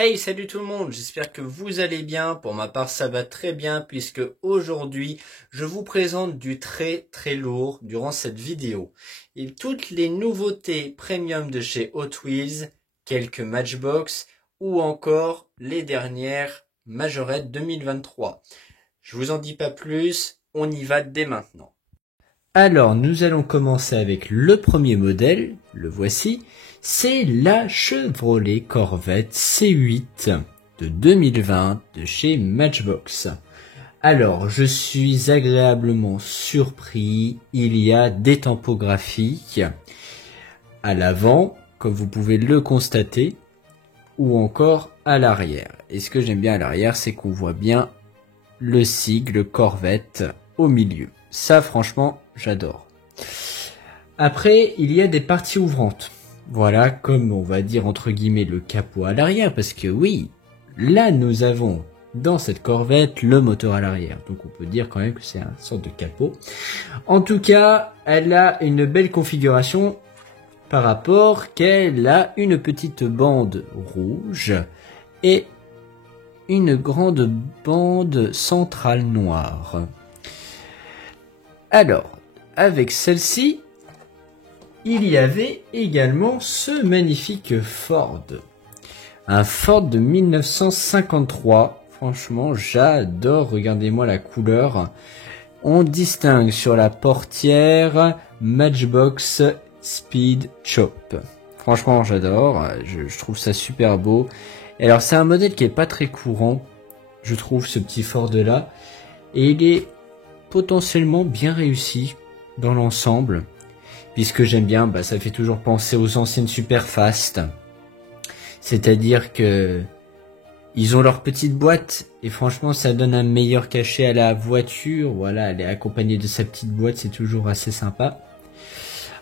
Hey, salut tout le monde, j'espère que vous allez bien. Pour ma part, ça va très bien puisque aujourd'hui, je vous présente du très lourd durant cette vidéo. Et toutes les nouveautés premium de chez Hot Wheels, quelques Matchbox ou encore les dernières Majorette 2023. Je vous en dis pas plus, on y va dès maintenant. Alors, nous allons commencer avec le premier modèle, le voici. C'est la Chevrolet Corvette C8 de 2020 de chez Matchbox. Alors, je suis agréablement surpris. Il y a des tampons graphiques à l'avant, comme vous pouvez le constater, ou encore à l'arrière. Et ce que j'aime bien à l'arrière, c'est qu'on voit bien le sigle Corvette au milieu. Ça, franchement, j'adore. Après, il y a des parties ouvrantes. Voilà, comme on va dire entre guillemets le capot à l'arrière, parce que oui, là nous avons dans cette Corvette le moteur à l'arrière. Donc on peut dire quand même que c'est une sorte de capot. En tout cas, elle a une belle configuration par rapport qu'elle a une petite bande rouge et une grande bande centrale noire. Alors, avec celle-ci, il y avait également ce magnifique Ford. Un Ford de 1953. Franchement, j'adore. Regardez-moi la couleur. On distingue sur la portière Matchbox Speed Chop. Franchement, j'adore. Je trouve ça super beau. Et alors, c'est un modèle qui est pas très courant. Je trouve ce petit Ford là. Et il est potentiellement bien réussi dans l'ensemble. Puisque j'aime bien, ça fait toujours penser aux anciennes Superfast. C'est-à-dire que ils ont leur petite boîte et franchement ça donne un meilleur cachet à la voiture. Voilà, elle est accompagnée de sa petite boîte, c'est toujours assez sympa.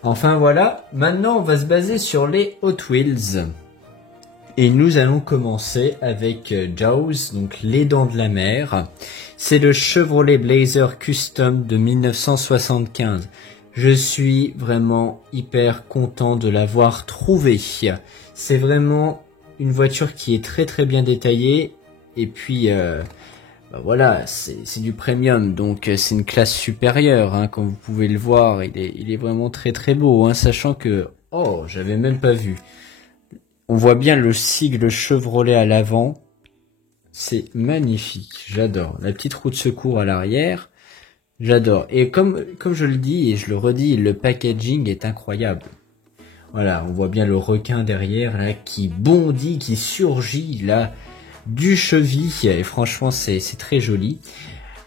Enfin voilà, maintenant on va se baser sur les Hot Wheels. Et nous allons commencer avec Jaws, donc les dents de la mer. C'est le Chevrolet Blazer Custom de 1975. Je suis vraiment hyper content de l'avoir trouvé. C'est vraiment une voiture qui est très bien détaillée. Et puis, voilà, c'est du premium. Donc, c'est une classe supérieure. Hein, comme vous pouvez le voir, il est vraiment très beau. Hein, sachant que, oh, j'avais même pas vu. On voit bien le sigle Chevrolet à l'avant. C'est magnifique. J'adore. La petite roue de secours à l'arrière. J'adore. Et comme je le dis et je le redis, le packaging est incroyable. Voilà, on voit bien le requin derrière là qui bondit, qui surgit là du cheville et franchement c'est très joli.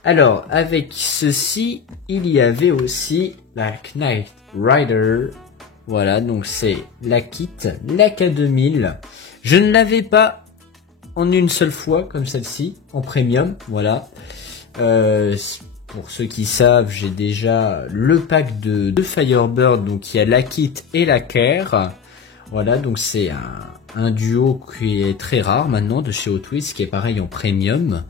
Alors avec ceci, il y avait aussi la Knight Rider. Voilà, donc c'est la kit, la K2000. Je ne l'avais pas en une seule fois comme celle-ci en premium, voilà. Pour ceux qui savent, j'ai déjà le pack de Firebird, donc il y a la kit et la care. Voilà, donc c'est un duo qui est très rare maintenant de chez Hot Wheels, qui est pareil en premium.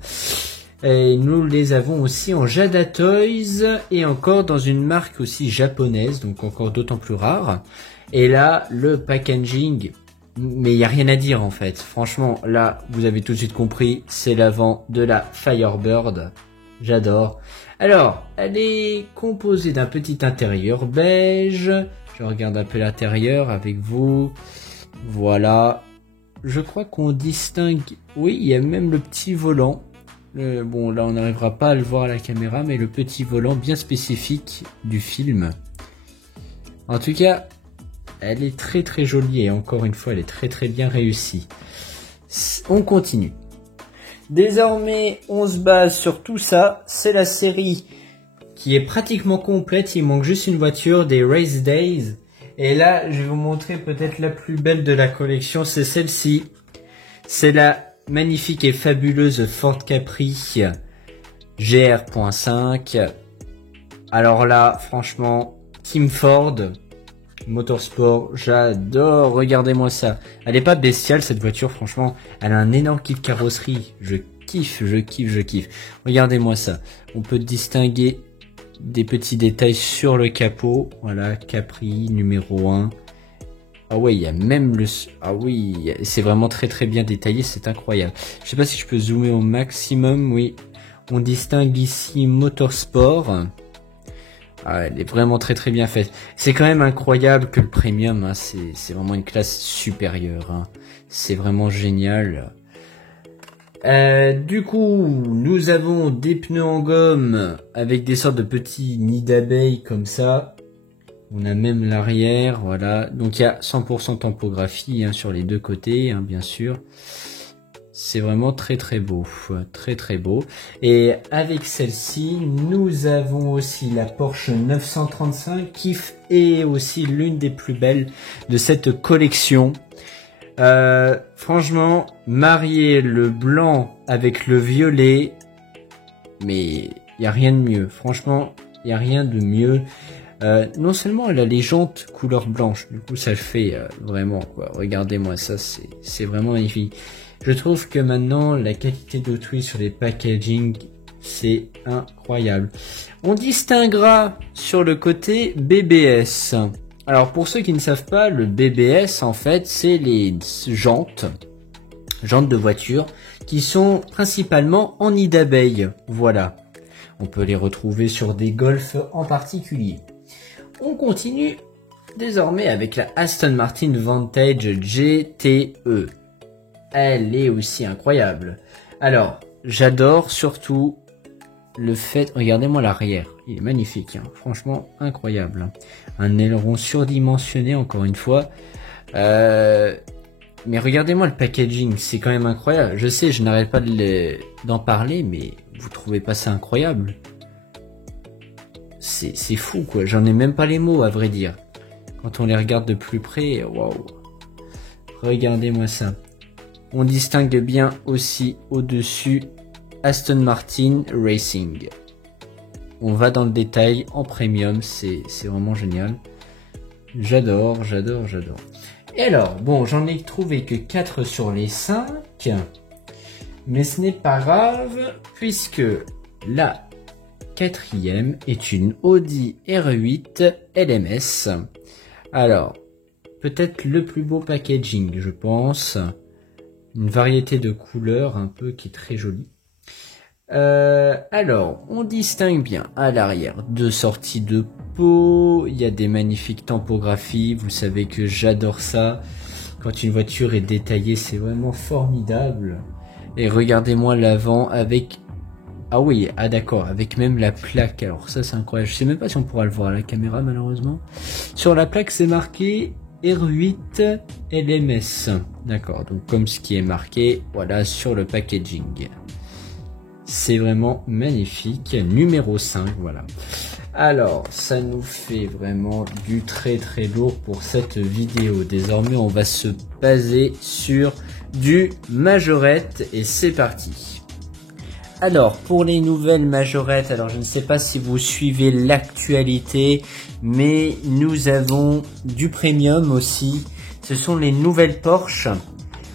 Et nous les avons aussi en Jada Toys et encore dans une marque aussi japonaise, donc encore d'autant plus rare. Et là, le packaging, mais il n'y a rien à dire en fait. Franchement, là, vous avez tout de suite compris, c'est l'avant de la Firebird. J'adore. Alors, elle est composée d'un petit intérieur beige. Je regarde un peu l'intérieur avec vous. Voilà. Je crois qu'on distingue... Oui, il y a même le petit volant. Bon, là, on n'arrivera pas à le voir à la caméra, mais le petit volant bien spécifique du film. En tout cas, elle est très jolie et encore une fois, elle est très bien réussie. On continue. Désormais, on se base sur tout ça. C'est la série qui est pratiquement complète. Il manque juste une voiture des Race Days. Et là, je vais vous montrer peut-être la plus belle de la collection. C'est celle-ci. C'est la magnifique et fabuleuse Ford Capri GR.5. Alors là, franchement, Team Ford Motorsport, j'adore, regardez-moi ça. Elle est pas bestiale cette voiture, franchement, elle a un énorme kit carrosserie, je kiffe. Regardez-moi ça, on peut distinguer des petits détails sur le capot, voilà, Capri numéro 1. Ah ouais, il y a même le... Ah oui, c'est vraiment très très bien détaillé, c'est incroyable. Je sais pas si je peux zoomer au maximum, oui. On distingue ici Motorsport. Ah, elle est vraiment très très bien faite. C'est quand même incroyable que le premium, hein, c'est vraiment une classe supérieure. Hein. C'est vraiment génial. Du coup, nous avons des pneus en gomme avec des sortes de petits nids d'abeilles comme ça. On a même l'arrière, voilà. Donc il y a 100% tempographie hein, sur les deux côtés, hein, bien sûr. C'est vraiment très très beau, très très beau. Et avec celle-ci, nous avons aussi la Porsche 935 qui est aussi l'une des plus belles de cette collection. Franchement, marier le blanc avec le violet, mais il n'y a rien de mieux. Franchement, il n'y a rien de mieux. Non seulement elle a les jantes couleur blanche, du coup ça le fait vraiment quoi. Regardez-moi ça, c'est vraiment magnifique. Je trouve que maintenant la qualité d'autrui sur les packaging c'est incroyable. On distinguera sur le côté BBS. Alors pour ceux qui ne savent pas, le BBS en fait c'est les jantes de voiture qui sont principalement en nid d'abeille. Voilà. On peut les retrouver sur des Golf en particulier. On continue désormais avec la Aston Martin Vantage GTE. Elle est aussi incroyable. Alors, j'adore surtout le fait... Regardez-moi l'arrière, il est magnifique. Hein. Franchement, incroyable. Un aileron surdimensionné, encore une fois. Mais regardez-moi le packaging, c'est quand même incroyable. Je sais, je n'arrête pas d'en parler, mais vous trouvez pas ça incroyable ? C'est fou quoi, j'en ai même pas les mots à vrai dire. Quand on les regarde de plus près, waouh. Regardez-moi ça. On distingue bien aussi au-dessus Aston Martin Racing. On va dans le détail en premium, c'est vraiment génial. J'adore, j'adore, j'adore. Et alors, bon, j'en ai trouvé que 4 sur les 5. Mais ce n'est pas grave, puisque la quatrième est une Audi R8 LMS. Alors, peut-être le plus beau packaging, je pense. Une variété de couleurs un peu qui est très jolie. Alors, on distingue bien à l'arrière 2 sorties de peau. Il y a des magnifiques tampographies. Vous savez que j'adore ça. Quand une voiture est détaillée, c'est vraiment formidable. Et regardez-moi l'avant avec... Ah oui, ah d'accord, avec même la plaque. Alors ça c'est incroyable. Je sais même pas si on pourra le voir à la caméra malheureusement. Sur la plaque c'est marqué R8 LMS. D'accord, donc comme ce qui est marqué, voilà, sur le packaging. C'est vraiment magnifique. Numéro 5, voilà. Alors, ça nous fait vraiment du très très lourd pour cette vidéo. Désormais, on va se baser sur du majorette et c'est parti. Alors, pour les nouvelles majorettes, alors je ne sais pas si vous suivez l'actualité, mais nous avons du premium aussi. Ce sont les nouvelles Porsche.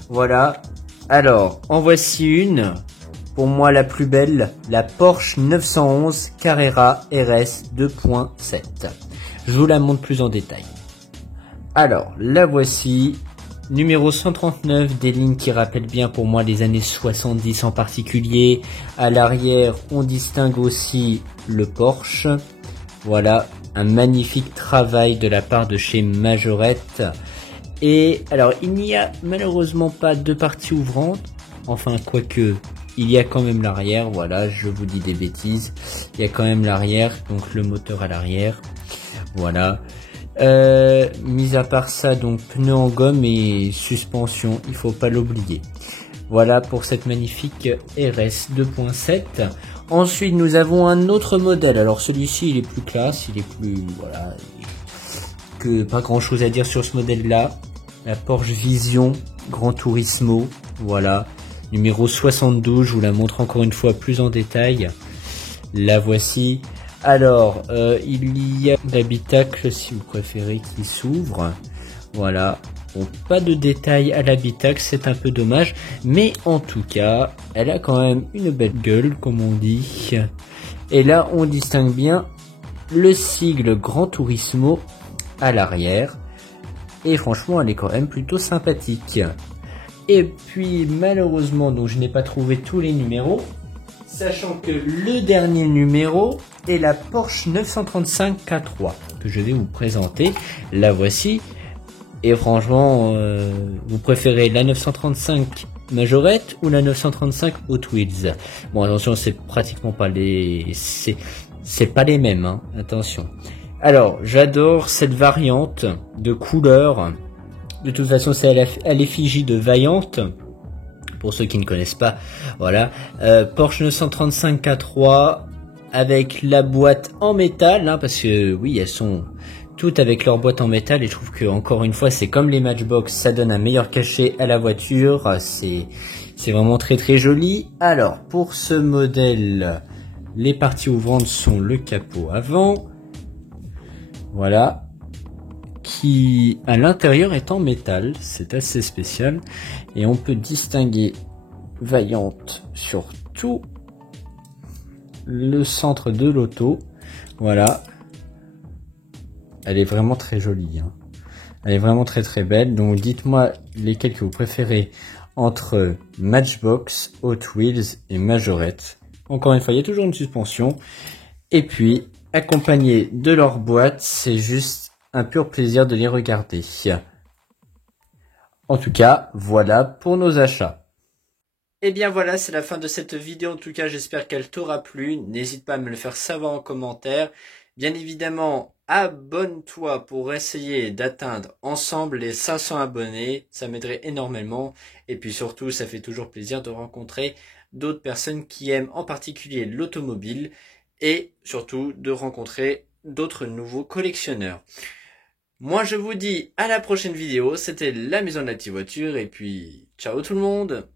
Voilà. Alors, en voici une. Pour moi, la plus belle, la Porsche 911 Carrera RS 2.7. Je vous la montre plus en détail. Alors, la voici. Numéro 139, des lignes qui rappellent bien pour moi les années 70 en particulier. À l'arrière, on distingue aussi le Porsche. Voilà, un magnifique travail de la part de chez Majorette. Et alors, il n'y a malheureusement pas de partie ouvrante. Enfin, quoique, il y a quand même l'arrière. Voilà, je vous dis des bêtises. Il y a quand même l'arrière, donc le moteur à l'arrière. Voilà. Mis à part ça, donc pneus en gomme et suspension, il faut pas l'oublier. Voilà pour cette magnifique RS 2.7. Ensuite, nous avons un autre modèle. Alors celui-ci, il est plus classe, il est plus, voilà, que pas grand chose à dire sur ce modèle-là. La Porsche Vision Gran Turismo, voilà, numéro 72. Je vous la montre encore une fois plus en détail. La voici. Alors, il y a l'habitacle, si vous préférez, qui s'ouvre. Voilà. Bon, pas de détails à l'habitacle, c'est un peu dommage. Mais en tout cas, elle a quand même une belle gueule, comme on dit. Et là, on distingue bien le sigle Gran Turismo à l'arrière. Et franchement, elle est quand même plutôt sympathique. Et puis, malheureusement, donc je n'ai pas trouvé tous les numéros. Sachant que le dernier numéro est la Porsche 935 K3 que je vais vous présenter. La voici. Et franchement, vous préférez la 935 Majorette ou la 935 Hot Wheels? Bon, attention, c'est pratiquement pas les... C'est pas les mêmes, hein. Attention. Alors, j'adore cette variante de couleur. De toute façon, c'est à l'effigie de Vaillante. Pour ceux qui ne connaissent pas, voilà. Porsche 935 K3 avec la boîte en métal, hein, parce que oui, elles sont toutes avec leur boîte en métal et je trouve que encore une fois, c'est comme les Matchbox, ça donne un meilleur cachet à la voiture. C'est vraiment très très joli. Alors, pour ce modèle, les parties ouvrantes sont le capot avant. Voilà. Qui à l'intérieur est en métal, c'est assez spécial et on peut distinguer Vaillante sur tout le centre de l'auto. Voilà, elle est vraiment très jolie, hein. Elle est vraiment très très belle. Donc dites-moi lesquels que vous préférez entre Matchbox, Hot Wheels et Majorette. Encore une fois, il y a toujours une suspension et puis accompagné de leur boîte, c'est juste un pur plaisir de les regarder. En tout cas, voilà pour nos achats. Et bien voilà, c'est la fin de cette vidéo. En tout cas, j'espère qu'elle t'aura plu. N'hésite pas à me le faire savoir en commentaire. Bien évidemment, abonne-toi pour essayer d'atteindre ensemble les 500 abonnés. Ça m'aiderait énormément. Et puis surtout, ça fait toujours plaisir de rencontrer d'autres personnes qui aiment en particulier l'automobile. Et surtout, de rencontrer d'autres nouveaux collectionneurs. Moi, je vous dis à la prochaine vidéo. C'était la Maison de la Petite Voiture. Et puis, ciao tout le monde!